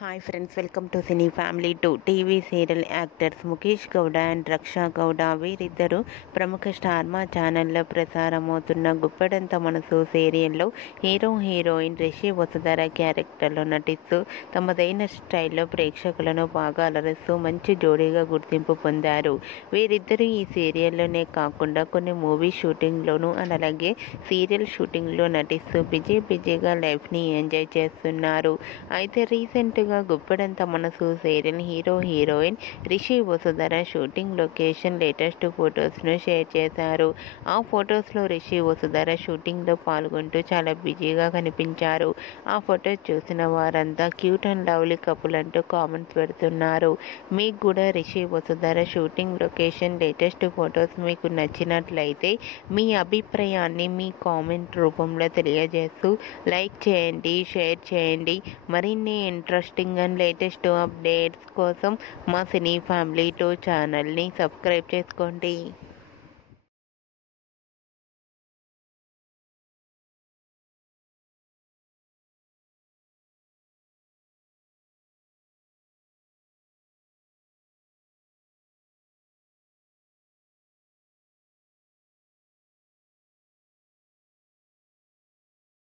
Hi friends, welcome to cine family 2. TV serial actors Mukesh Gowda and Raksha Gowda వీరిద్దరూ ప్రముఖ star మా ఛానల్లో ప్రసారమవుతున్న గుప్పెడంత మనసు సీరియల్లో హీరోయిన్ రిషి వసుధర క్యారెక్టర్లో నటిస్తూ తమదైన స్టైల్లో ప్రేక్షకులను బాగా అలరిస్తూ మంచి జోడీగా గుర్తింపు పొందారు. వీరిద్దరూ ఈ సీరియల్లోనే కాకుండా కొన్ని మూవీ షూటింగ్లోనూ అలాగే సీరియల్ షూటింగ్లో నటిస్తూ బిజీగా లైఫ్ని ఎంజాయ్ చేస్తున్నారు. అయితే రీసెంట్గా Guppedantha Manasu serial heroine Rishi Vasudhara shooting location latest ఫొటోస్ను షేర్ చేశారు. ఆ ఫొటోస్లో రిషి వసుధర షూటింగ్లో పాల్గొంటూ చాలా బిజీగా కనిపించారు. ఆ ఫొటోస్ చూసిన వారంతా క్యూట్ అండ్ లవ్లీ కపుల్ అంటూ కామెంట్స్ పెడుతున్నారు. మీకు కూడా Rishi Vasudhara shooting location latest photos మీకు నచ్చినట్లయితే మీ అభిప్రాయాన్ని మీ కామెంట్ రూపంలో తెలియజేస్తూ లైక్ చేయండి, షేర్ చేయండి. మరిన్ని ఇంట్రెస్టింగ్ అండ్ లేటెస్ట్ అప్డేట్స్ కోసం మా సినీ ఫ్యామిలీ 2 ఛానల్ని సబ్స్క్రైబ్ చేసుకోండి.